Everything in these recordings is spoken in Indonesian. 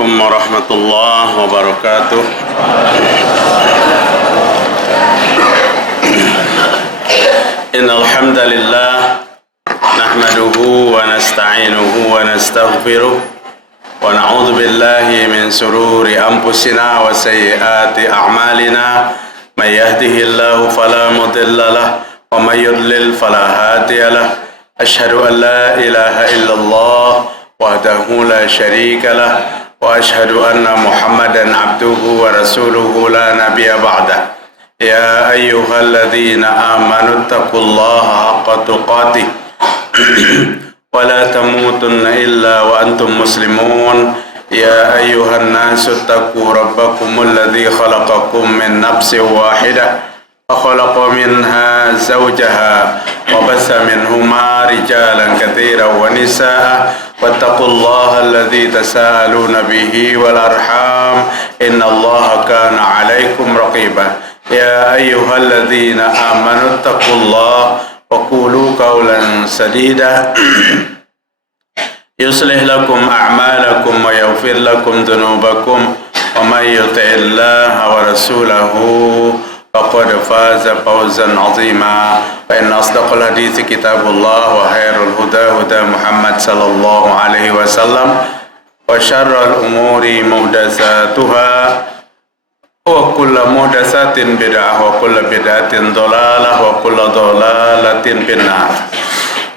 Assalamualaikum warahmatullahi wabarakatuh. Innal hamdalillah nahmaduhu wa nasta'inuhu wa nastaghfiruh wa na'udzu billahi min shururi anfusina wa sayyiati a'malina. May yahdihillahu fala mudilla lahu wa may yudlil fala hadiya lahu. Asyhadu an la ilaha illallah wahdahu la syarika lahu wa asyhadu anna Muhammadan abduhu wa rasuluhu la nabiyya ba'dah. Ya ayyuhalladzina amanu taqullaha haqqa tuqatih wa la tamutunna illa wa antum muslimun. Ya ayyuhan nasu taqu rabbakumul ladzi khalaqakum min nafsin wahidah wa khalaqa minha zawjaha wa bassa minhuma rijalan katsiran wa nisaa wattaqullaha alladzi tasaaluna bihi wal arham innallaha kana 'alaikum raqiba. Ya ayyuhalladzina amanu taqullaha wa qulu qawlan sadida yuslih lakum a'malakum wa yaghfir lakum dhunubakum wa may yuti'illaha wa rasulahu faqad faza fawzan 'azima. Fa inna asdaqal hadithi kitabullah wa khairul huda huda Muhammad sallallahu alaihi wasallam wa syarrul umuri muhdatsatuha wa kullu muhdatsatin bid'ah wa kullu bid'atin dhalalah wa kullu dhalalatin finnar.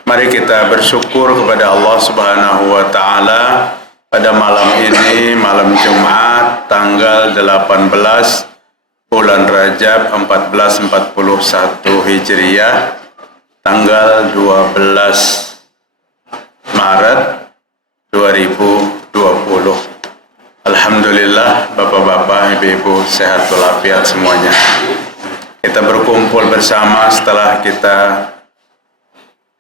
Mari kita bersyukur kepada Allah Subhanahu wa taala pada malam ini, malam Jumat tanggal 18 bulan Rajab 1441 Hijriah, tanggal 12 Maret 2020. Alhamdulillah, bapak-bapak, ibu-ibu sehat walafiat semuanya. Kita berkumpul bersama setelah kita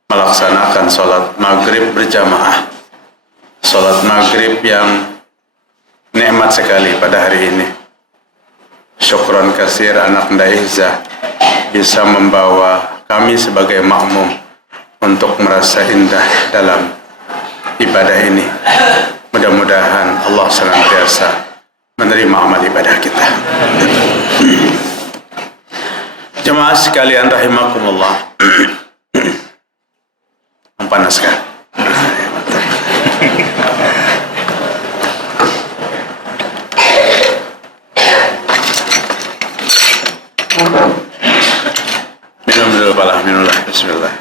melaksanakan sholat maghrib berjamaah. Sholat maghrib yang nikmat sekali pada hari ini. Syukron kasir anak Ndaihza bisa membawa kami sebagai makmum untuk merasa indah dalam ibadah ini. Mudah-mudahan Allah senantiasa menerima amal ibadah kita. Jemaah sekalian rahimakumullah. Mempanaskan. Minum dulu pala, minumlah. Bismillah.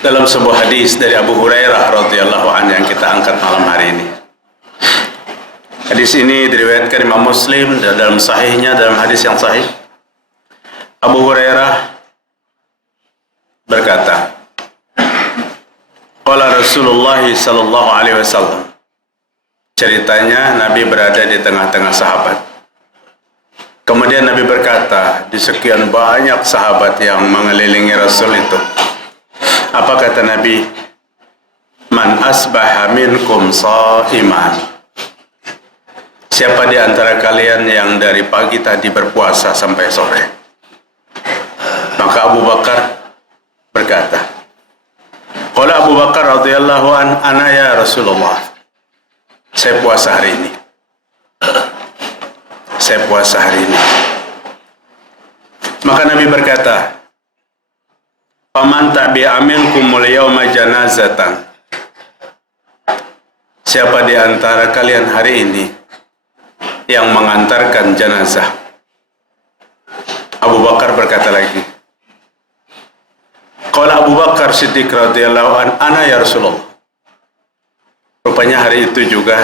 Dalam sebuah hadis dari Abu Hurairah radhiyallahu anhu yang kita angkat malam hari ini. Hadis ini diriwayatkan Imam Muslim dalam sahihnya, dalam hadis yang sahih. Abu Hurairah berkata, qala Rasulullah sallallahu alaihi wasallam. Ceritanya Nabi berada di tengah-tengah sahabat. Kemudian Nabi berkata, di sekian banyak sahabat yang mengelilingi Rasul itu, apa kata Nabi? Man asbaha minkum sha'iman. Siapa di antara kalian yang dari pagi tadi berpuasa sampai sore? Maka Abu Bakar berkata, qala Abu Bakar radhiyallahu an, ana ya Rasulullah. Saya puasa hari ini. Saya puasa hari ini. Maka Nabi berkata, faman tabi'a minkumul yawma janazatan. Siapa di antara kalian hari ini yang mengantarkan jenazah? Abu Bakar berkata lagi, qala Abu Bakar Siddiq radhiyallahu an, ana ya Rasulullah. Rupanya hari itu juga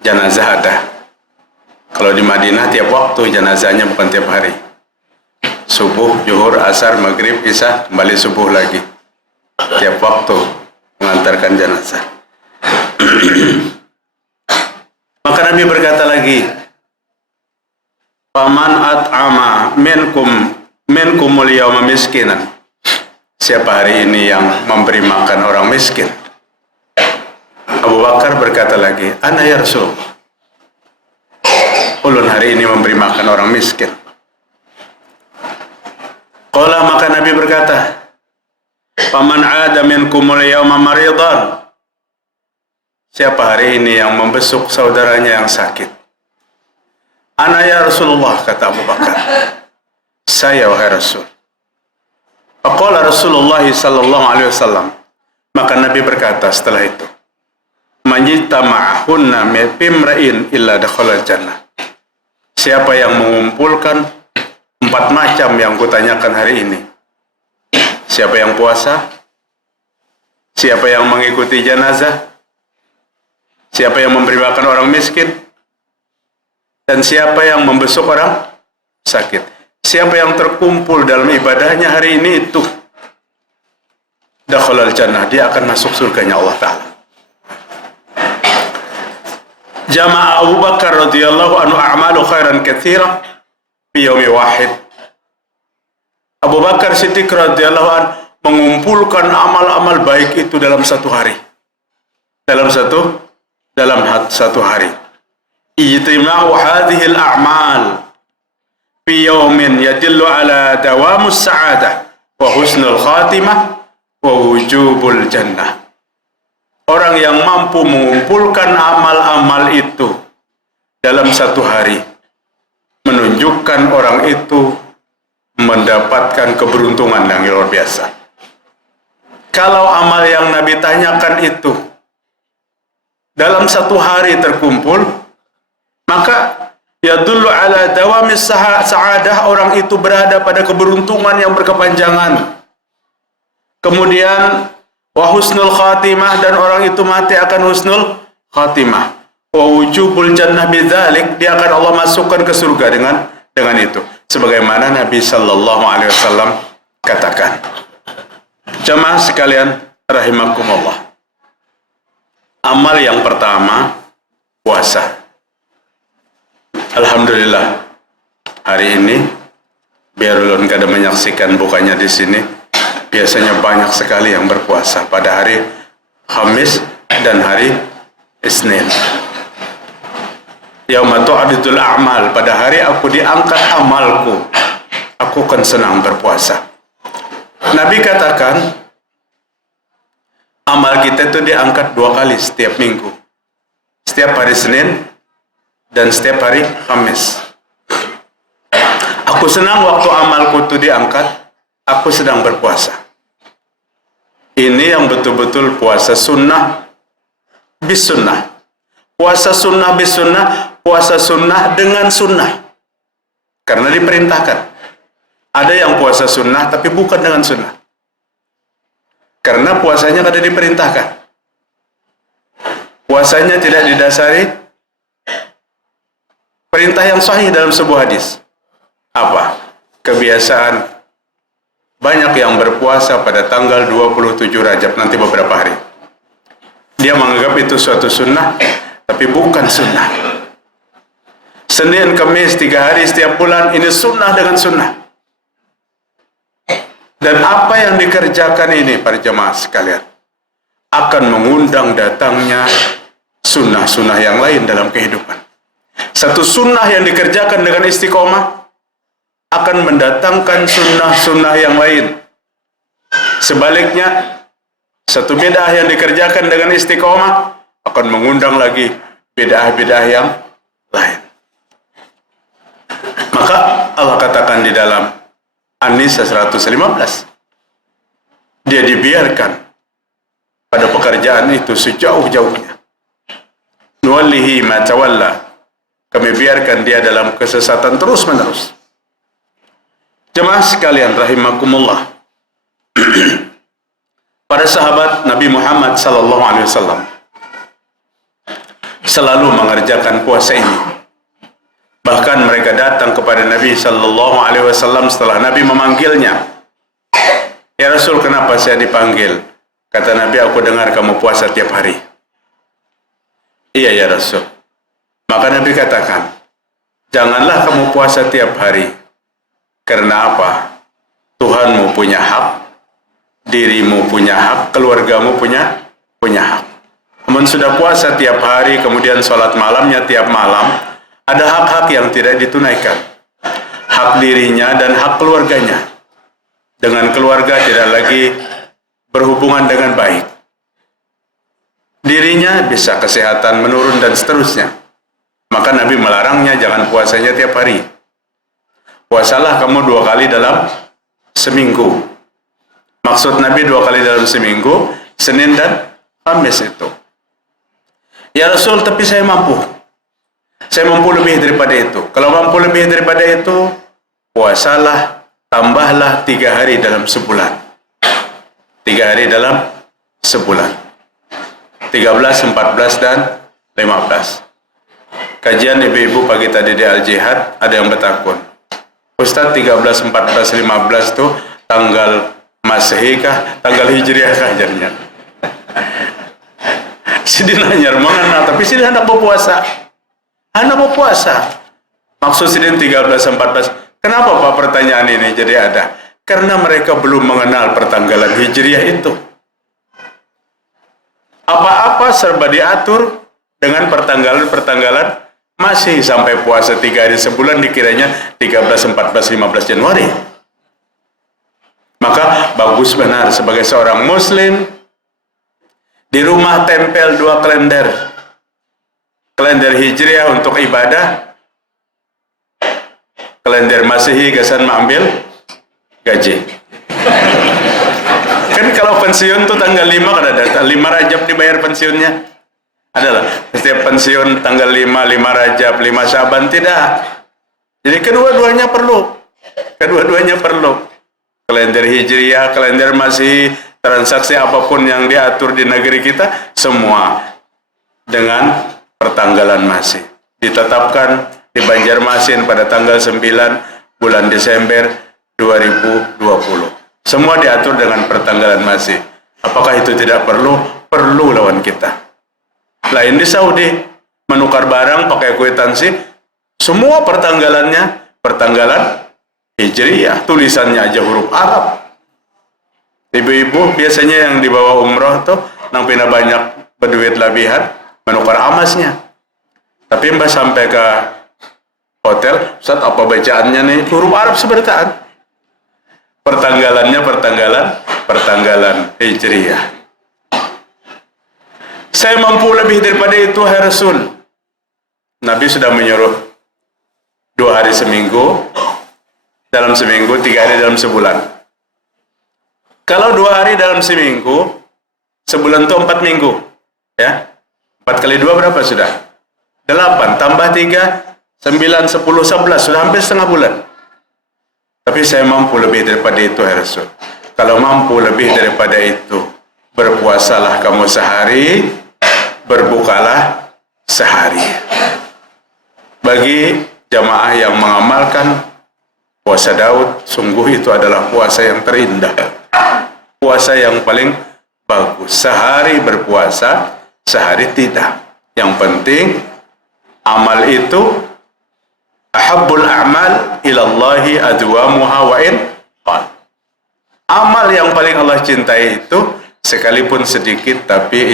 jenazah ada. Kalau di Madinah tiap waktu jenazahnya, bukan tiap hari. Subuh, zuhur, asar, maghrib, isya, kembali subuh lagi. Tiap waktu mengantarkan jenazah. Maka Nabi berkata lagi, faman at'ama minkumul yawma miskinan. Siapa hari ini yang memberi makan orang miskin? Abu Bakar berkata lagi, ana ya Rasulullah. Ulun hari ini memberi makan orang miskin. Qala, maka Nabi berkata, "Faman 'ada minkumul yawma maridan." Siapa hari ini yang membesuk saudaranya yang sakit? Ana ya Rasulullah, kata Abu Bakar. Saya wahai Rasul. Faqala Rasulullah sallallahu alaihi wasallam. Maka Nabi berkata setelah itu, "Majtama'ahunna mimra'in illa dakhala jannah." Siapa yang mengumpulkan 4 macam yang kutanyakan hari ini? Siapa yang puasa? Siapa yang mengikuti jenazah? Siapa yang memberi makan orang miskin? Dan siapa yang membesuk orang sakit? Siapa yang terkumpul dalam ibadahnya hari ini itu dakhalal jannah, dia akan masuk surganya Allah Ta'ala. Jama'a Abu Bakar radhiyallahu anhu a'malu khairan katsira fi yaumi wahid. Abu Bakar Siddiq radhiyallahu anhu mengumpulkan amal-amal baik itu dalam satu hari. Dalam satu hari. Ijtima'u hadhihi al-a'mal fi yawmin yadillu ala dawamus sa'adah wa husnul khatimah wa wujubul jannah. Orang yang mampu mengumpulkan amal-amal itu dalam satu hari menunjukkan orang itu mendapatkan keberuntungan yang luar biasa. Kalau amal yang Nabi tanyakan itu dalam satu hari terkumpul, maka yadullu ala dawamis sa'adah, orang itu berada pada keberuntungan yang berkepanjangan. Kemudian wa husnul khatimah, dan orang itu mati akan husnul khatimah. Wa wujubul jannah bidzalik, dia akan Allah masukkan ke surga dengan itu. Sebagaimana Nabi sallallahu alaihi wasallam katakan. Jamaah sekalian rahimakumullah. Amal yang pertama, puasa. Alhamdulillah, hari ini biar ulun kada menyaksikan bukannya di sini, biasanya banyak sekali yang berpuasa pada hari Khamis dan hari Isnin. Yauma tu'adidul a'mal, pada hari aku diangkat amalku, aku kan senang berpuasa. Nabi katakan, amal kita itu diangkat 2 kali setiap minggu. Setiap hari Senin dan setiap hari Kamis. Aku senang waktu amalku itu diangkat, aku sedang berpuasa. Ini yang betul-betul puasa sunnah bis sunnah. Puasa sunnah bis sunnah, puasa sunnah dengan sunnah. Karena diperintahkan. Ada yang puasa sunnah tapi bukan dengan sunnah. Karena puasanya kada diperintahkan. Puasanya tidak didasari perintah yang sahih dalam sebuah hadis. Apa? Kebiasaan banyak yang berpuasa pada tanggal 27 Rajab, nanti beberapa hari. Dia menganggap itu suatu sunnah, tapi bukan sunnah. Senin, Kamis, 3 hari setiap bulan, ini sunnah dengan sunnah. Dan apa yang dikerjakan ini, para jemaah sekalian, akan mengundang datangnya sunnah-sunnah yang lain dalam kehidupan. Satu sunnah yang dikerjakan dengan istiqomah akan mendatangkan sunnah-sunnah yang lain. Sebaliknya, satu bid'ah yang dikerjakan dengan istiqomah akan mengundang lagi bid'ah-bid'ah yang lain. Maka Allah katakan di dalam An-Nisa 115, dia dibiarkan pada pekerjaan itu sejauh-jauhnya. Nuwallihi ma tawalla, kami biarkan dia dalam kesesatan terus-menerus. Jemaah sekalian rahimakumullah. Para sahabat Nabi Muhammad sallallahu alaihi wasallam selalu mengerjakan puasa ini. Bahkan mereka datang kepada Nabi sallallahu alaihi wasallam setelah Nabi memanggilnya. Ya Rasul, kenapa saya dipanggil? Kata Nabi, aku dengar kamu puasa tiap hari. Iya ya Rasul. Maka Nabi katakan, janganlah kamu puasa tiap hari. Karena apa? Tuhanmu punya hak, dirimu punya hak, keluargamu punya hak. Namun sudah puasa tiap hari, kemudian sholat malamnya tiap malam, ada hak-hak yang tidak ditunaikan. Hak dirinya dan hak keluarganya. dengan keluarga tidak lagi berhubungan dengan baik. Dirinya bisa kesehatan menurun dan seterusnya. Maka Nabi melarangnya, jangan puasanya tiap hari. Puasalah kamu 2 kali dalam seminggu. Maksud Nabi 2 kali dalam seminggu, Senin dan Kamis itu. Ya Rasul, tapi saya mampu. Saya mampu lebih daripada itu. Kalau mampu lebih daripada itu, puasalah, tambahlah 3 hari dalam sebulan. 3 hari dalam sebulan. 13, 14, dan 15. Kajian ibu-ibu pagi tadi di Al-Jihad, ada yang bertakun. Ustaz, 13, 14, 15 itu tanggal Masehi kah, tanggal Hijriah kah jadinya? Sidin hanyar mengena, tapi Sidin hendak berpuasa. Hendak berpuasa. Maksud Sidin 13, 14. Kenapa Pak pertanyaan ini jadi ada? Karena mereka belum mengenal pertanggalan Hijriah itu. Apa-apa serba diatur dengan pertanggalan-pertanggalan Masih sampai puasa 3 hari sebulan dikiranya 13, 14, 15 Januari. Maka bagus benar sebagai seorang muslim di rumah tempel 2 kalender. Kalender Hijriah untuk ibadah, kalender Masehi gasan mengambil gaji. Kan kalau pensiun tuh tanggal 5 kan ada 5 Rajab dibayar pensiunnya. Adalah setiap pensiun tanggal 5 Rajab, 5 Syaban, tidak. Jadi kedua-duanya perlu. Kedua-duanya perlu. Kalender Hijriah, kalender Masehi, transaksi apapun yang diatur di negeri kita, semua dengan pertanggalan Masehi. Ditetapkan di Banjarmasin pada tanggal 9 bulan Desember 2020. Semua diatur dengan pertanggalan Masehi. Apakah itu tidak perlu? Perlu lawan kita. Lain di Saudi, menukar barang pakai kwitansi, semua pertanggalannya pertanggalan Hijriah, tulisannya aja huruf Arab. Ibu-ibu biasanya yang dibawa umroh tuh nang pina banyak berduit lebihan menukar amasnya. Tapi mbak sampai ke hotel, Ustaz apa bacaannya nih? Huruf Arab sebertaan. Pertanggalannya pertanggalan Hijriah. Saya mampu lebih daripada itu, hai Rasul. Nabi sudah menyuruh 2 hari seminggu, dalam seminggu, 3 hari dalam sebulan. Kalau 2 hari dalam seminggu, sebulan itu 4 minggu. Ya, 4 kali 2 berapa sudah? 8, tambah 3, 9, 10, 11, sudah hampir setengah bulan. Tapi saya mampu lebih daripada itu, hai Rasul. Kalau mampu lebih daripada itu, berpuasalah kamu sehari, berbukalah sehari. Bagi jamaah yang mengamalkan puasa Daud, sungguh itu adalah puasa yang terindah. Puasa yang paling bagus. Sehari berpuasa, sehari tidak. Yang penting, amal itu ahabbul a'mal ilallahi adwamuha wa in qal. Amal yang paling Allah cintai itu sekalipun sedikit tapi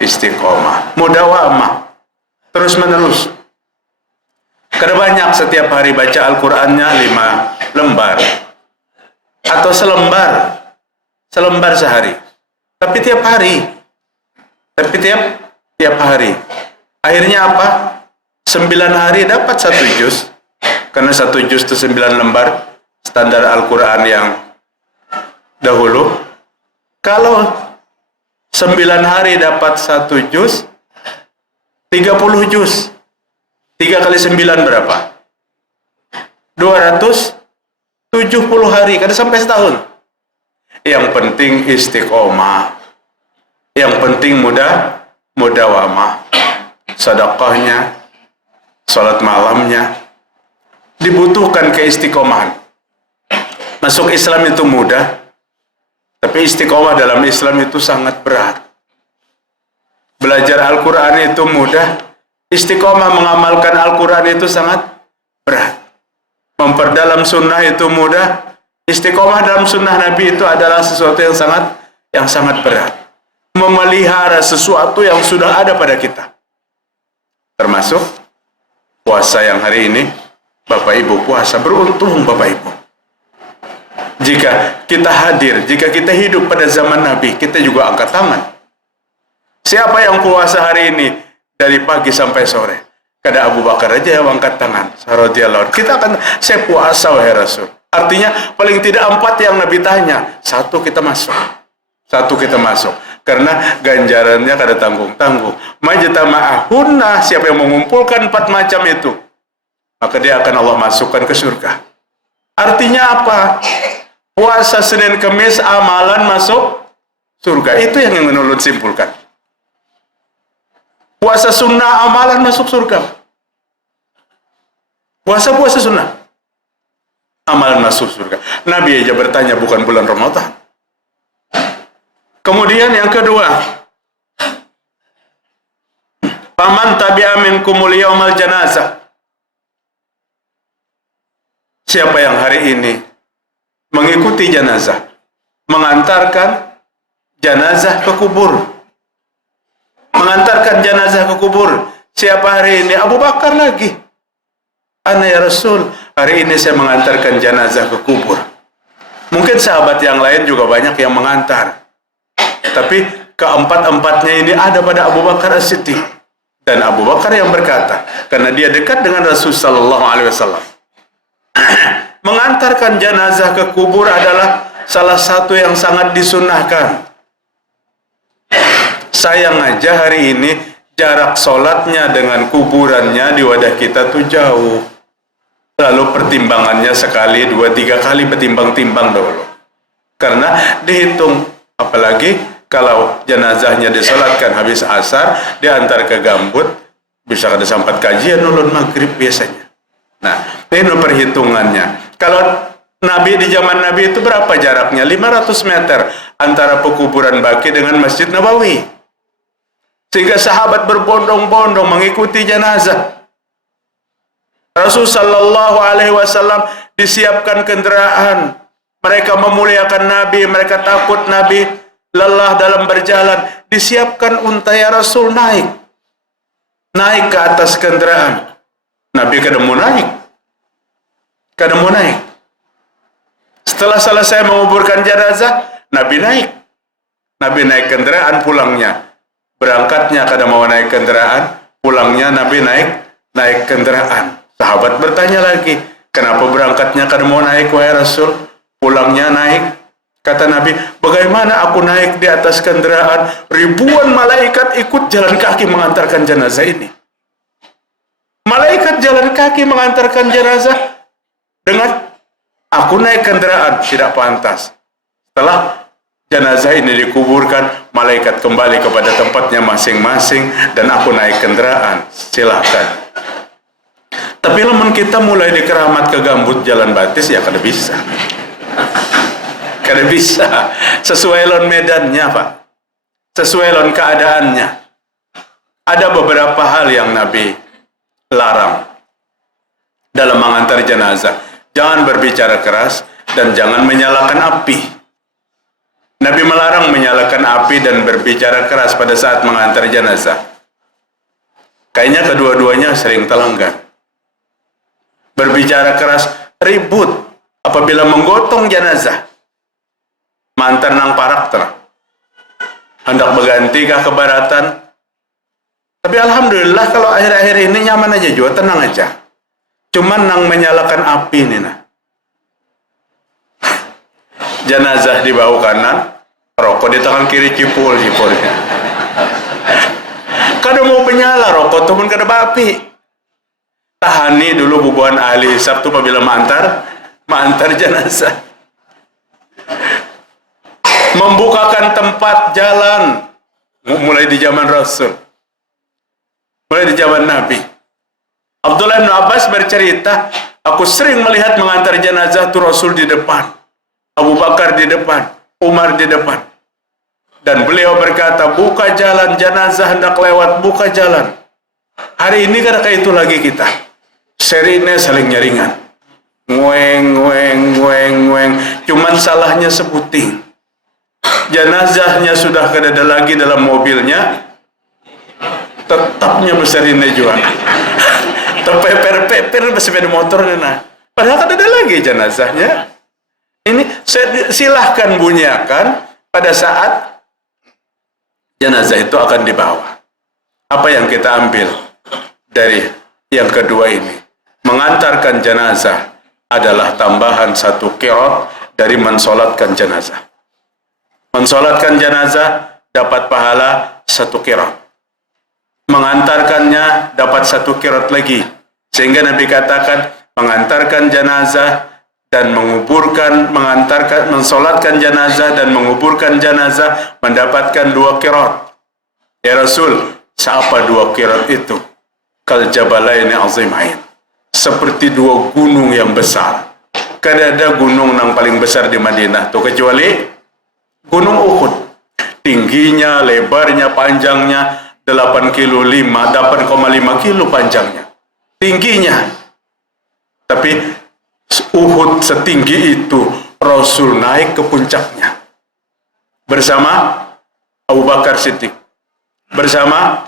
istiqomah, mudawamah, terus menerus. Kada banyak setiap hari baca Al-Qur'annya 5 lembar atau selembar sehari. Tapi tiap hari. Tiap hari. Akhirnya apa? 9 hari dapat 1 juz. Karena 1 juz itu 9 lembar standar Al-Qur'an yang dahulu. Kalau 9 hari dapat 1 juz, 30 juz. 3 kali 9 berapa? 270 hari, kan sampai setahun. Yang penting istiqomah. Yang penting mudawamah. Sedekahnya, salat malamnya, dibutuhkan keistiqomahan. Masuk Islam itu mudah, tapi istiqomah dalam Islam itu sangat berat. Belajar Al-Quran itu mudah, istiqomah mengamalkan Al-Quran itu sangat berat. Memperdalam sunnah itu mudah, istiqomah dalam sunnah Nabi itu adalah sesuatu yang sangat berat. Memelihara sesuatu yang sudah ada pada kita. Termasuk puasa yang hari ini, Bapak Ibu puasa, beruntung Bapak Ibu. Jika kita hadir, jika kita hidup pada zaman Nabi, kita juga angkat tangan. Siapa yang puasa hari ini dari pagi sampai sore? Kada Abu Bakar aja yang angkat tangan. Radhiyallahu. Kita akan, saya puasa wahai Rasul. Artinya paling tidak 4 yang Nabi tanya, 1 kita masuk. 1 kita masuk. Karena ganjarannya kada tanggung-tanggung. Majtama'ahunna, siapa yang mengumpulkan 4 macam itu, maka dia akan Allah masukkan ke surga. Artinya apa? Puasa Senin Kemis amalan masuk surga. Itu yang menurut simpulkan. Puasa sunnah amalan masuk surga. Puasa sunnah amalan masuk surga. Nabi aja bertanya bukan bulan Ramadan. Kemudian yang kedua, paman tabi'a minkumul yaumal janazah. Siapa yang hari ini mengikuti jenazah, mengantarkan jenazah ke kubur. Mengantarkan jenazah ke kubur. Siapa hari ini? Abu Bakar lagi. Ana ya Rasul, hari ini saya mengantarkan jenazah ke kubur. Mungkin sahabat yang lain juga banyak yang mengantar. Tapi keempat-empatnya ini ada pada Abu Bakar As-Siddiq. Dan Abu Bakar yang berkata, karena dia dekat dengan Rasul sallallahu alaihi wasallam. Mengantarkan jenazah ke kubur adalah salah satu yang sangat disunnahkan. Sayang aja hari ini jarak sholatnya dengan kuburannya di wadah kita tuh jauh. Lalu pertimbangannya sekali, 2, 3 kali bertimbang-timbang dulu. Karena dihitung, apalagi kalau jenazahnya disolatkan habis asar, diantar ke gambut, bisa ada sempat kajian ulun maghrib biasanya. Nah, ini perhitungannya. Kalau Nabi di zaman Nabi itu berapa jaraknya? 500 meter antara pekuburan Baqi dengan Masjid Nabawi. Sehingga sahabat berbondong-bondong mengikuti jenazah. Rasul sallallahu alaihi wasallam disiapkan kendaraan. Mereka memuliakan Nabi, mereka takut Nabi lelah dalam berjalan. Disiapkan unta ya Rasul naik. Naik ke atas kendaraan. Nabi kada mau naik. Kada mau naik. Setelah selesai menguburkan jenazah, Nabi naik. Nabi naik kendaraan, pulangnya. Berangkatnya kada mau naik kendaraan, pulangnya Nabi naik kendaraan. Sahabat bertanya lagi, kenapa berangkatnya kada mau naik wahai Rasul? Pulangnya naik. Kata Nabi, bagaimana aku naik di atas kendaraan, ribuan malaikat ikut jalan kaki mengantarkan jenazah ini. Malaikat jalan kaki mengantarkan jenazah, dengan aku naik kendaraan, tidak pantas. Setelah jenazah ini dikuburkan, malaikat kembali kepada tempatnya masing-masing, dan aku naik kendaraan. Silahkan. Tapi lamun kita mulai dikeramat ke gambut jalan batis, ya kada bisa. Kada bisa. Sesuai lon medannya, Pak. Sesuai lon keadaannya. Ada beberapa hal yang Nabi larang dalam mengantar jenazah. Jangan berbicara keras dan jangan menyalakan api. Nabi melarang menyalakan api dan berbicara keras pada saat mengantar jenazah. Kayaknya kedua-duanya sering terlanggar. Berbicara keras, ribut apabila menggotong jenazah. Mantan nang parak terang. Hendak berganti kah ke baratan. Tapi alhamdulillah kalau akhir-akhir ini nyaman aja juga, tenang aja. Cuman nang menyalakan api nih nah. Jenazah di bahu kanan, rokok di tangan kiri, cipul-cipulnya. Kada mau penyala rokok tuh pun kada api. Tahani dulu bubuhan ahli hisab tuh apabila mengantar jenazah. Membukakan tempat jalan mulai di zaman Rasul. Mulai di zaman Nabi. Abdullah bin Abbas bercerita, aku sering melihat mengantar jenazah tuh Rasul di depan, Abu Bakar di depan, Umar di depan. Dan beliau berkata, buka jalan, jenazah hendak lewat, buka jalan. Hari ini kada kayak itu lagi kita. Serinya saling nyaringan. Ngueng. Cuman salahnya sebuting. Jenazahnya sudah kada ada lagi dalam mobilnya, tetapnya besarnya juga. Terpeper-peper sepeda motor nah. Padahal kan ada lagi jenazahnya. Ini silahkan bunyikan pada saat jenazah itu akan dibawa. Apa yang kita ambil dari yang kedua ini? Mengantarkan jenazah adalah tambahan 1 qiraat dari mensolatkan jenazah. Mensolatkan jenazah dapat pahala 1 qiraat. Mengantarkannya dapat 1 qiraat lagi. Sehingga Nabi katakan, mengantarkan jenazah dan mensolatkan jenazah dan menguburkan jenazah mendapatkan 2 qiraat. Ya Rasul, siapa 2 qiraat itu? Kal jabalaini azimain. Seperti 2 gunung yang besar. Kada ada gunung yang paling besar di Madinah tuh kecuali Gunung Uhud. Tingginya, lebarnya, panjangnya 8,5 kilo panjangnya. Tingginya. Tapi Uhud setinggi itu Rasul naik ke puncaknya bersama Abu Bakar Siddiq, bersama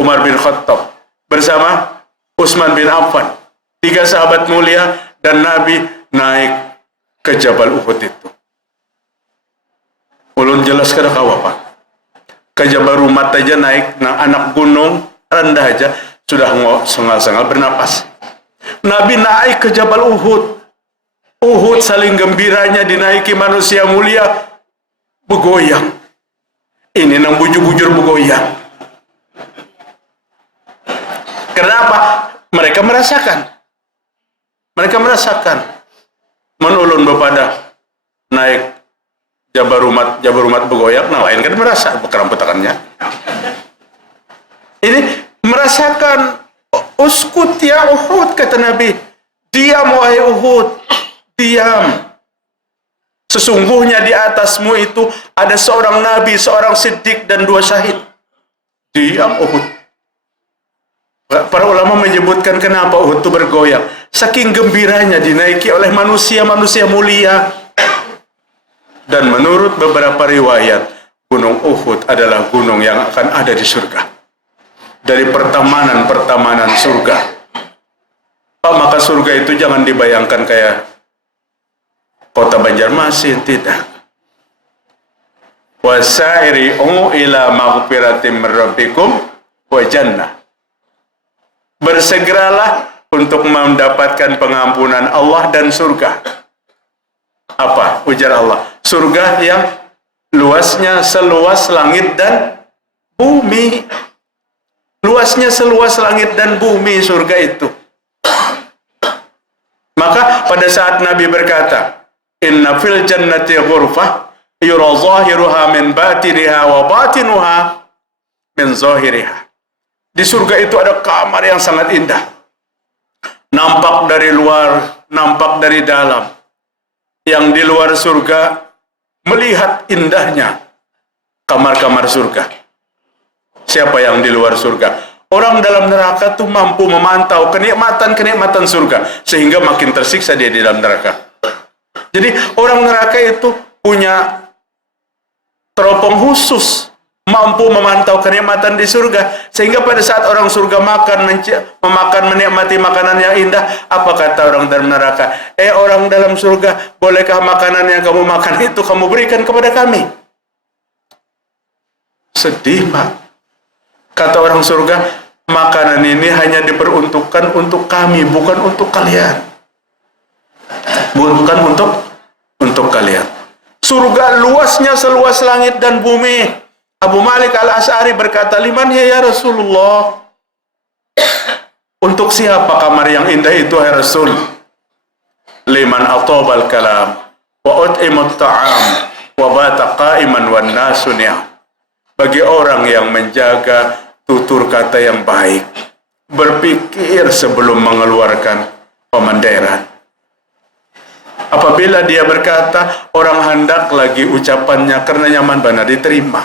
Umar bin Khattab, bersama Utsman bin Affan, 3 sahabat mulia, dan Nabi naik ke Jabal Uhud itu. Ulun jelas kada kawa Pak. Ke Jabal Rumat aja naik, anak gunung rendah aja sudah sengal-sengal bernapas. Nabi naik ke Jabal Uhud. Uhud saling gembiranya dinaiki manusia mulia bergoyang. Ini nang bujur-bujur bergoyang. Kenapa? Mereka merasakan. Menulun bepada naik Jabal Rumat bergoyang, nah lain kan merasa kerampotakannya. Ini merasakan. Uskut ya Uhud, kata Nabi. Diam wahai Uhud, diam. Sesungguhnya di atasmu itu ada seorang Nabi, seorang Siddiq, dan 2 syahid. Diam Uhud. Para ulama menyebutkan kenapa Uhud itu bergoyang. Saking gembiranya dinaiki oleh manusia-manusia mulia. Dan menurut beberapa riwayat, Gunung Uhud adalah gunung yang akan ada di surga. Dari pertamanan surga. Maka surga itu jangan dibayangkan kayak kota Banjarmasin, tidak. Wasairi'u ila maghfiratin min rabbikum wa jannah. Bersegeralah untuk mendapatkan pengampunan Allah dan surga. Apa ujar Allah? Surga yang luasnya seluas langit dan bumi. Luasnya seluas langit dan bumi surga itu. Maka pada saat Nabi berkata, inna fil jannati ghurfah yura zahiruha min batiniha wa batinuha min zahiriha. Di surga itu ada kamar yang sangat indah. Nampak dari luar, nampak dari dalam. Yang di luar surga melihat indahnya kamar-kamar surga. Siapa yang di luar surga? Orang dalam neraka tuh mampu memantau kenikmatan-kenikmatan surga sehingga makin tersiksa dia di dalam neraka. Jadi orang neraka itu punya teropong khusus, mampu memantau kenikmatan di surga sehingga pada saat orang surga menikmati makanan yang indah, apa kata orang dalam neraka? Orang dalam surga, bolehkah makanan yang kamu makan itu kamu berikan kepada kami? Sedih Pak. Kata orang surga, makanan ini hanya diperuntukkan untuk kami, bukan untuk kalian. Bukan untuk kalian. Surga luasnya seluas langit dan bumi. Abu Malik Al-Asy'ari berkata, liman ya Rasulullah? Untuk siapa kamar yang indah itu ya Rasul? Liman atobal kalam wa ut'imut ta'am wa bata qa'iman wan nasu ni'am. Bagi orang yang menjaga tutur kata yang baik, berpikir sebelum mengeluarkan pemanderan. Apabila dia berkata, orang hendak lagi ucapannya karena nyaman benar diterima.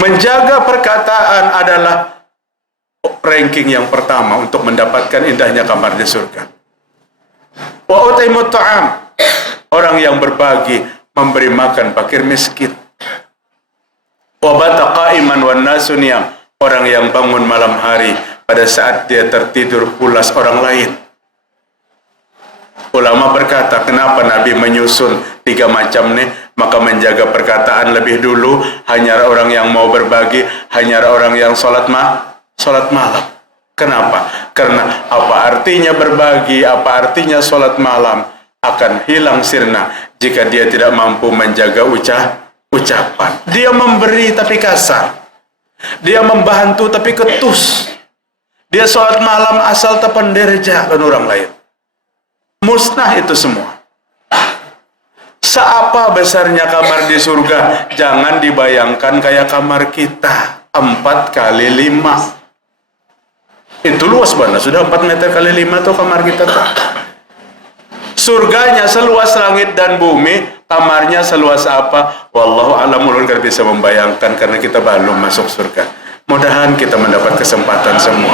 Menjaga perkataan adalah ranking yang pertama untuk mendapatkan indahnya kamar di surga. Wa utaimut ta'am, orang yang berbagi, memberi makan fakir miskin. Wa bata qa'iman wan nasu niyam, orang yang bangun malam hari pada saat dia tertidur pulas orang lain. Ulama berkata, kenapa Nabi menyusun 3 macam nih? Maka menjaga perkataan lebih dulu, hanya orang yang mau berbagi, hanya orang yang sholat malam. Kenapa? Karena apa artinya berbagi, apa artinya sholat malam akan hilang sirna jika dia tidak mampu menjaga ucapan. Dia memberi tapi kasar, dia membantu tapi ketus, dia sholat malam asal terpenderja dan orang lain. Musnah itu semua. Seapa besarnya kamar di surga, jangan dibayangkan kayak kamar kita 4x5. Itu luas banget, sudah 4 meter kali 5 tuh kamar kita tuh. Surganya seluas langit dan bumi, kamarnya seluas apa? Wallahu a'lam, ulun kan bisa membayangkan karena kita belum masuk surga. Mudahan kita mendapat kesempatan semua.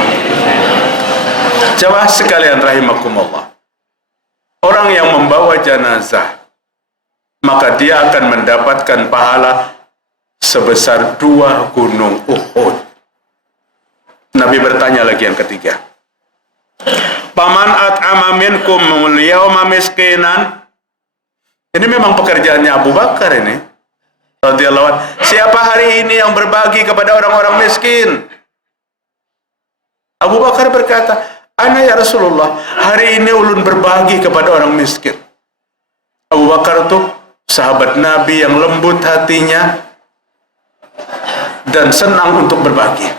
Jamaah sekalian rahimakumullah. Orang yang membawa jenazah, maka dia akan mendapatkan pahala sebesar 2 gunung Uhud. Nabi bertanya lagi yang ketiga, Paman at'ama minkum yawma miskinan. Ini memang pekerjaannya Abu Bakar ini radhiyallahu anhu. Siapa hari ini yang berbagi kepada orang-orang miskin? Abu Bakar berkata, ana ya Rasulullah, hari ini ulun berbagi kepada orang miskin. Abu Bakar itu sahabat Nabi yang lembut hatinya dan senang untuk berbagi.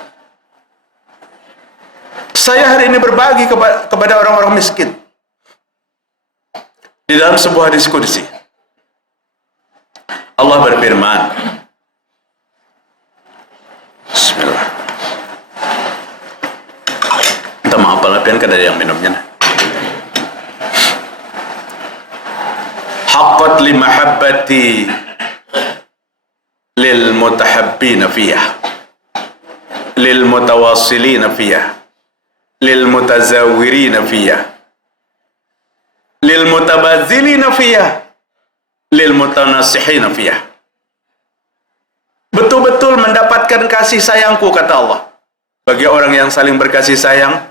Saya hari ini berbagi kepada orang-orang miskin. Di dalam sebuah diskusi, Allah berfirman, Bismillah. Minta maaf palapian kada ada yang minumnya. Haqqat li mahabbati lil mutahabbina fiyah, lil mutawassilina fiyah, lil mutazawwirina fiyah, lil mutabadzilina fiyah, lil mutanasihina fiyah. Betul-betul mendapatkan kasih sayangku, kata Allah, bagi orang yang saling berkasih sayang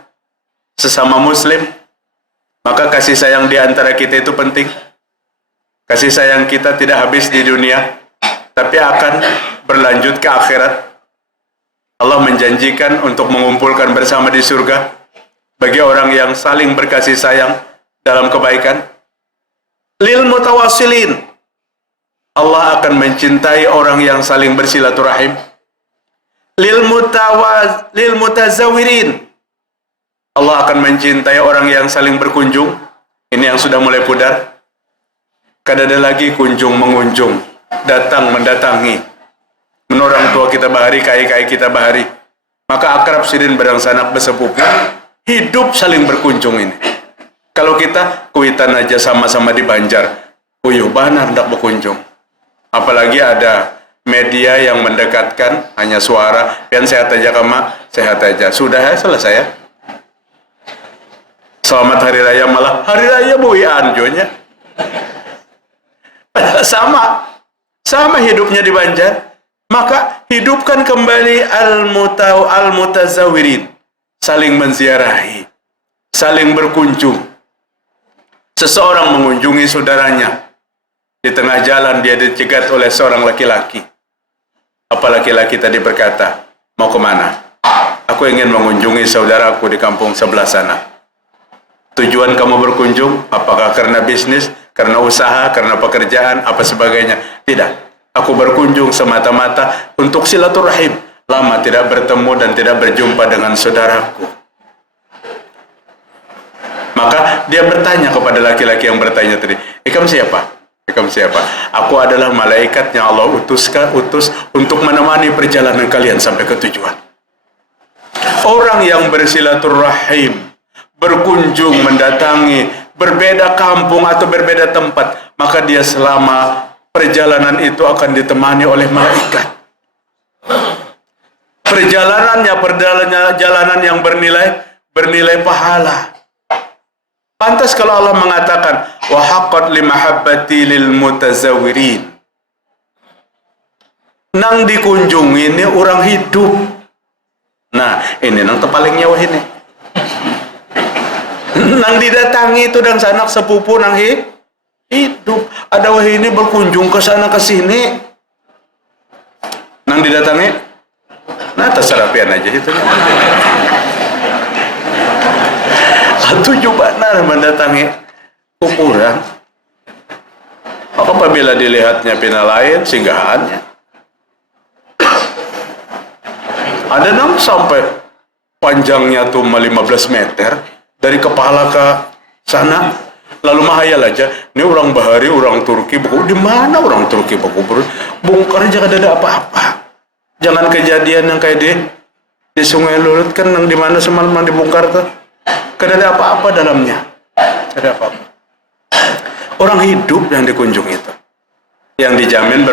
sesama muslim. Maka kasih sayang di antara kita itu penting. Kasih sayang kita tidak habis di dunia, tapi akan berlanjut ke akhirat. Allah menjanjikan untuk mengumpulkan bersama di surga bagi orang yang saling berkasih sayang dalam kebaikan. Lil mutawassilin, Allah akan mencintai orang yang saling bersilaturahim. Lil mutazawirin, Allah akan mencintai orang yang saling berkunjung. Ini yang sudah mulai pudar. Kada ada lagi kunjung mengunjung, datang mendatangi. Menorang tua kita bahari, kai-kai kita bahari. Maka akrab sidin barang sanak bersepupu, hidup saling berkunjung ini. Kalau kita kuitan aja sama-sama di Banjar, uyuh banar hendak berkunjung. Apalagi ada media yang mendekatkan hanya suara, dan sehat aja kama, sehat aja. Sudah ya, selesai ya. Selamat hari raya, malah hari raya buian jonya. Sama hidupnya di Banjar. Maka hidupkan kembali al-mutazawirin, saling menziarahi, saling berkunjung. Seseorang mengunjungi saudaranya, di tengah jalan dia dicegat oleh seorang laki-laki. Apa laki-laki tadi berkata, mau kemana? Aku ingin mengunjungi saudaraku di kampung sebelah sana. Tujuan kamu berkunjung, apakah karena bisnis, karena usaha, karena pekerjaan, apa sebagainya? Tidak. Aku berkunjung semata-mata untuk silaturahim. Lama tidak bertemu dan tidak berjumpa dengan saudaraku. Maka dia bertanya kepada laki-laki yang bertanya tadi, "Ikam siapa? Ikam siapa?" Aku adalah malaikat yang Allah utus untuk menemani perjalanan kalian sampai ke tujuan. Orang yang bersilaturahim, berkunjung, mendatangi, berbeda kampung atau berbeda tempat, maka dia selama perjalanan itu akan ditemani oleh malaikat. Perjalanan yang bernilai pahala. Pantas kalau Allah mengatakan, wa haqqat li mahabbati lil mutazawirin. Nang dikunjungi ini orang hidup. Nah, ini nang terpaling nyawa ini. Nang didatangi itu dan sanak sepupu nang hidup. Ada wah ini berkunjung ke sana ke sini. Nang didatangi, nah terserah pian aja itu. Atau coba mendatangi kuburan. Maka apabila dilihatnya pina lain singgahannya. Ada nang sampai panjangnya tuh 15 meter dari kepala ke sana. Lalu mahayal aja, ini orang Bahari, orang Turki, di mana orang Turki berkubur? Bongkar aja kada ada apa-apa. Jangan kejadian yang kayak di Sungai Lulut kan, yang di mana semalam dibongkar tuh, kada ada apa-apa dalamnya, kada ada apa-apa. Orang hidup yang dikunjung itu, yang dijamin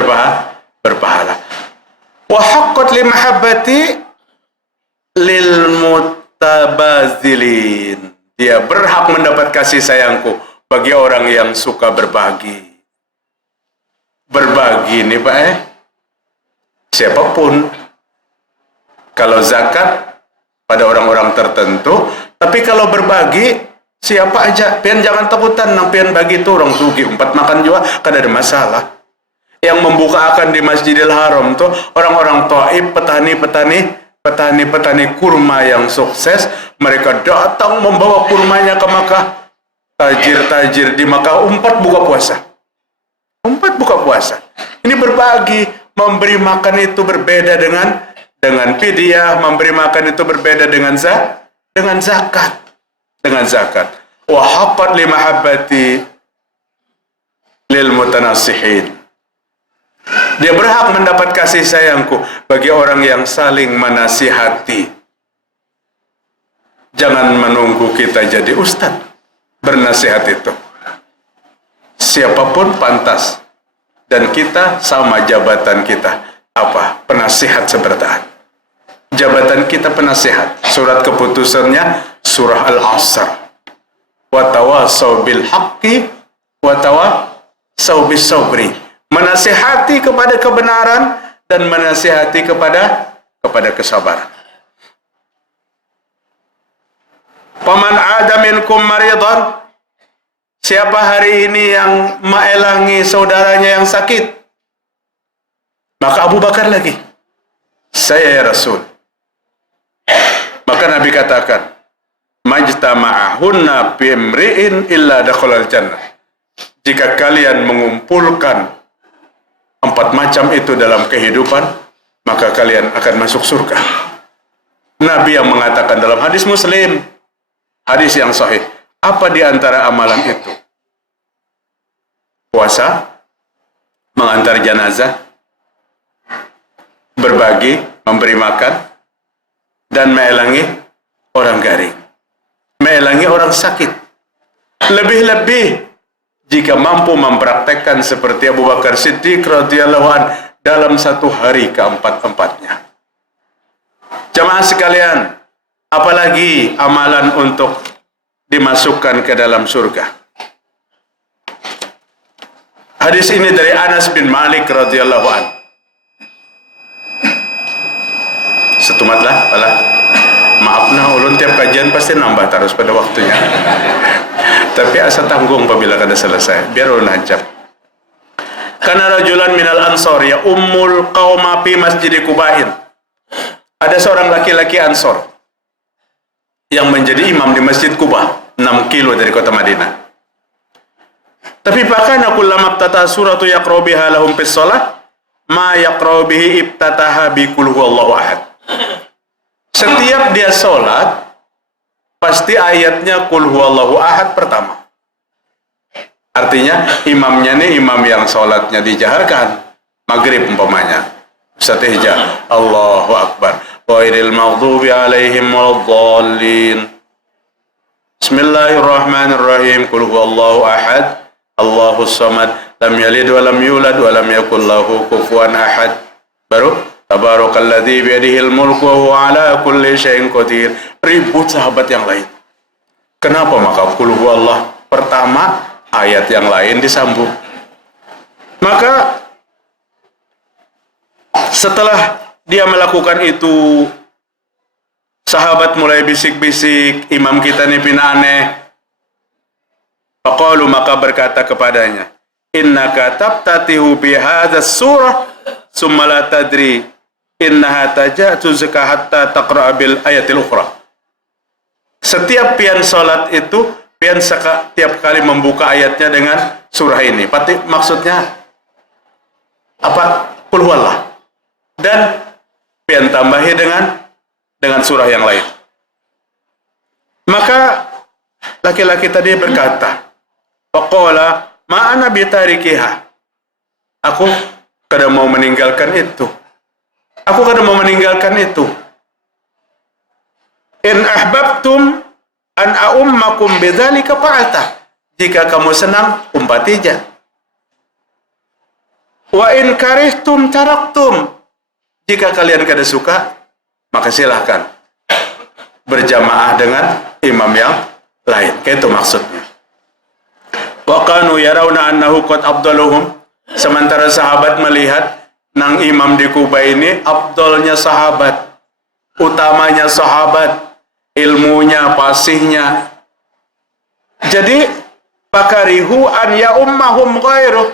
berpahala. Wa haqqat li mahabbati lil mutabazilin. Dia berhak mendapat kasih sayangku bagi orang yang suka berbagi. Berbagi nih Pak siapapun. Kalau zakat pada orang-orang tertentu, tapi kalau berbagi siapa aja. Pian jangan takutan nang pian bagi itu orang tugi umpat makan juga kada ada masalah. Yang membuka akan di Masjidil Haram tuh orang-orang Taif, petani kurma yang sukses. Mereka datang membawa kurmanya ke Makkah. Tajir-tajir di Makkah umpat buka puasa. Ini berbagi, memberi makan itu berbeda dengan fidyah, memberi makan itu berbeda dengan zakat. Wa haqqat li mahabbati lil mutanasihin. Dia berhak mendapat kasih sayangku bagi orang yang saling menasihati. Jangan menunggu kita jadi ustadz bernasihat itu. Siapapun pantas. Dan kita sama jabatan kita. Apa? Penasihat sebertaan. Jabatan kita penasihat. Surat keputusannya surah Al-Asr. Wa tawasaw bil haqqi wa tawasaw bis sabri. Menasihati kepada kebenaran dan menasihati kepada kesabaran. Paman ada minkum maridan. Siapa hari ini yang maelangi saudaranya yang sakit? Maka Abu Bakar lagi. Saya ya Rasul. Maka Nabi katakan, majtama'ahunna bimri'in illa dakhalal jannah. Jika kalian mengumpulkan 4 macam itu dalam kehidupan, maka kalian akan masuk surga. Nabi yang mengatakan dalam hadis Muslim, hadis yang sahih, apa di antara amalan itu? Puasa, mengantar jenazah, berbagi, memberi makan, dan meelangi orang garing, meelangi orang sakit. Lebih-lebih jika mampu mempraktekkan seperti Abu Bakar Siddiq radhiyallahu anhu dalam satu hari keempat-empatnya. Jamaah sekalian, apalagi amalan untuk dimasukkan ke dalam surga. Hadis ini dari Anas bin Malik radhiyallahu anhu. Setumatlah, pala. Maaf nah, ulun tiap kajian pasti nambah terus pada waktunya. Tapi asa tanggung apabila kada selesai. Biar ulun hancap. Kana rajulan minal ansor ya ummul qauma fi masjid Qubain. Ada seorang laki-laki Ansor yang menjadi imam di Masjid Quba, 6 kilo dari kota Madinah. Tapi bahkan kullama ibtata suratu yaqra biha lahum fis shalah ma yaqra bihi ibtataha bi qul huwallahu ahad. Setiap dia salat pasti ayatnya qul huwallahu ahad pertama. Artinya imamnya nih imam yang salatnya dijaharkan, maghrib umpamanya. Satihja Allahu akbar ghairil maghdubi alaihim waladdallin. Bismillahirrahmanirrahim. Qul huwallahu ahad Allahus samad lam yalid wa lam yulad wa lam yakul lahu kufuwan ahad. Baru tabarakalladzi biyadihil mulku wa huwa ala kulli syai'in qadir. Ribut sahabat yang lain. Kenapa maka qul huwallah pertama, ayat yang lain disambung? Maka setelah dia melakukan itu, sahabat mulai bisik-bisik, imam kita nih pina aneh, Faqalu, maka berkata kepadanya, innaka tabtatihu bihadzas surah summa la tadri innaha tajatuzuka hatta taqra'a bil ayatil ukhra. Setiap pian salat itu, pian setiap kali membuka ayatnya dengan surah ini. Maksudnya apa? Qul huwallah. Dan pian tambahi dengan surah yang lain. Maka laki-laki tadi berkata, faqala ma ana bitarikiha. Aku kada mau meninggalkan itu. Aku kada mau meninggalkan itu. In ahbabtum an a'ummakum bidzalika fa'alta. Jika kamu senang, umpatija. Wa in karihtum taraktum. Jika kalian kada suka, maka silahkan berjamaah dengan imam yang lain. Kayak itu maksudnya. Wa kanu yarawna annahu qad afdaluhum. Sementara sahabat melihat nang imam di Kuba ini afdalnya sahabat, utamanya sahabat, ilmunya, fasihnya. Jadi pakarihu an ya ummahum ghairuh.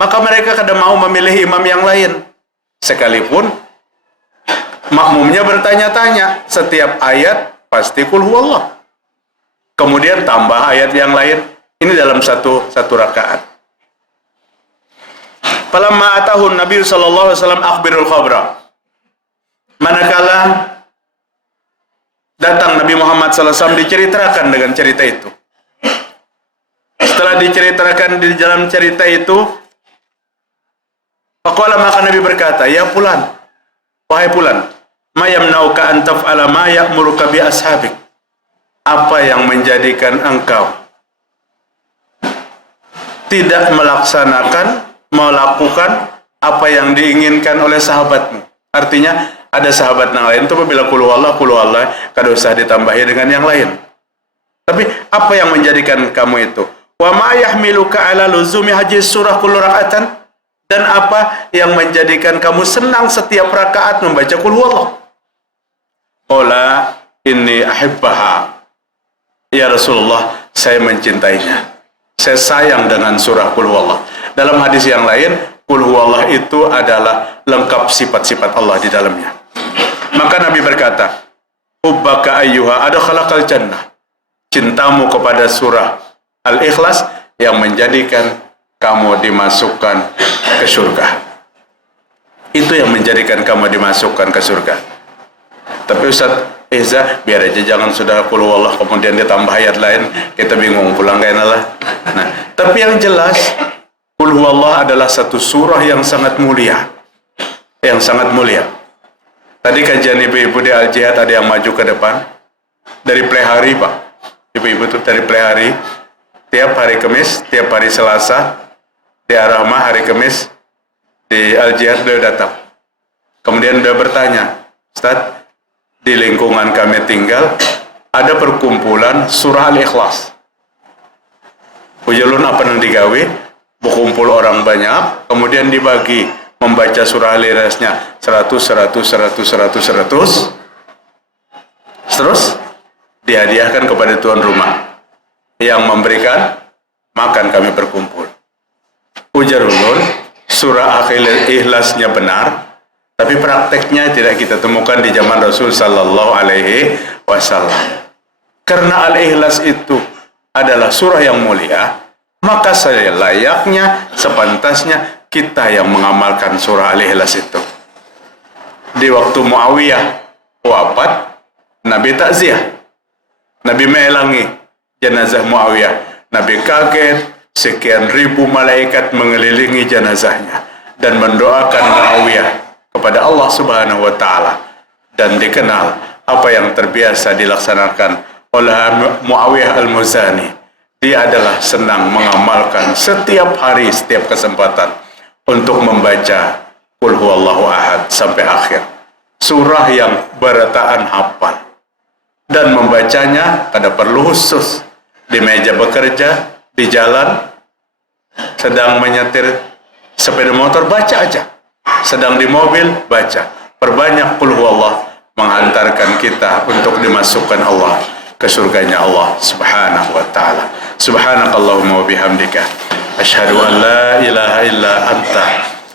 Maka mereka kada mau memilih imam yang lain. Sekalipun makmumnya bertanya-tanya, setiap ayat pasti qul huwallah. Kemudian tambah ayat yang lain. Ini dalam satu rakaat. Falamma atahu Nabi sallallahu alaihi wasallam akhbirul khabra. Manakala datang Nabi Muhammad sallallahu alaihi wasallam, diceritakan dengan cerita itu. Setelah diceritakan di dalam cerita itu, faqala, maka Nabi berkata, ya fulan, wahai fulan, ma yamnauka an taf'ala ma ya'muruka bi ashabik. Apa yang menjadikan engkau tidak melakukan apa yang diinginkan oleh sahabatmu? Artinya, ada sahabat yang lain itu apabila qul huwallah, kada usah ditambahi dengan yang lain. Tapi apa yang menjadikan kamu itu? Wa ma yahmiluka ala luzumi haji surah kullu raka'atan. Dan apa yang menjadikan kamu senang setiap rakaat membaca qul huwallah? Qala inni ahibbaha. Ya Rasulullah, saya mencintainya. Saya sayang dengan surah qul huwallah. Dalam hadis yang lain, qul huwallah itu adalah lengkap sifat-sifat Allah di dalamnya. Maka Nabi berkata, hubbaka ayyuha adkhalakal jannah. Cintamu kepada surah Al-Ikhlas yang menjadikan kamu dimasukkan ke surga. Itu yang menjadikan kamu dimasukkan ke surga. Tapi Ustaz Iza, biar aja, jangan sudah qul huwallah kemudian ditambah ayat lain, kita bingung pulang kayaknya lah. Nah, tapi yang jelas qul huwallah adalah satu surah yang sangat mulia. Yang sangat mulia. Tadi kajian ibu-ibu di Al-Jihad ada yang maju ke depan. Dari Plehari, Pak. Ibu-ibu itu dari Plehari. Tiap hari Kamis, tiap hari Selasa, di Ar-Rahmah hari Kamis, di Al-Jihad beliau datang. Kemudian beliau bertanya, Ustaz, di lingkungan kami tinggal, ada perkumpulan surah Al-Ikhlas. Ujalun apa yang digawe? Berkumpul orang banyak, kemudian dibagi, membaca surah Al-Ikhlasnya 100, terus dihadiahkan kepada tuan rumah yang memberikan makan kami berkumpul. Ujar ulun, surah Al-Ikhlasnya benar, tapi prakteknya tidak kita temukan di zaman Rasul sallallahu alaihi wasallam. Karena Al-Ikhlas itu adalah surah yang mulia, maka saya layaknya, sepantasnya kita yang mengamalkan surah Al-Ikhlas itu. Di waktu Muawiyah wafat, Nabi takziah. Nabi melangi jenazah Muawiyah. Nabi kaget, sekian ribu malaikat mengelilingi jenazahnya dan mendoakan Muawiyah kepada Allah Subhanahu wa taala, dan dikenal apa yang terbiasa dilaksanakan oleh Muawiyah Al-Muzani. Dia adalah senang mengamalkan setiap hari, setiap kesempatan untuk membaca qul huwallahu ahad sampai akhir. Surah yang berataan hafal, dan membacanya kada perlu khusus. Di meja bekerja, di jalan, sedang menyetir sepeda motor, baca aja. Sedang di mobil, baca. Perbanyak qul huwallah, menghantarkan kita untuk dimasukkan Allah ke surganya Allah Subhanahu wa taala. Subhanakallahumma wa bihamdika asyhadu an la ilaha illa anta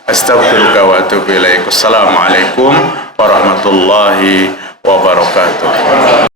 astaghfiruka wa atubu ilaik. Assalamualaikum warahmatullahi wabarakatuh.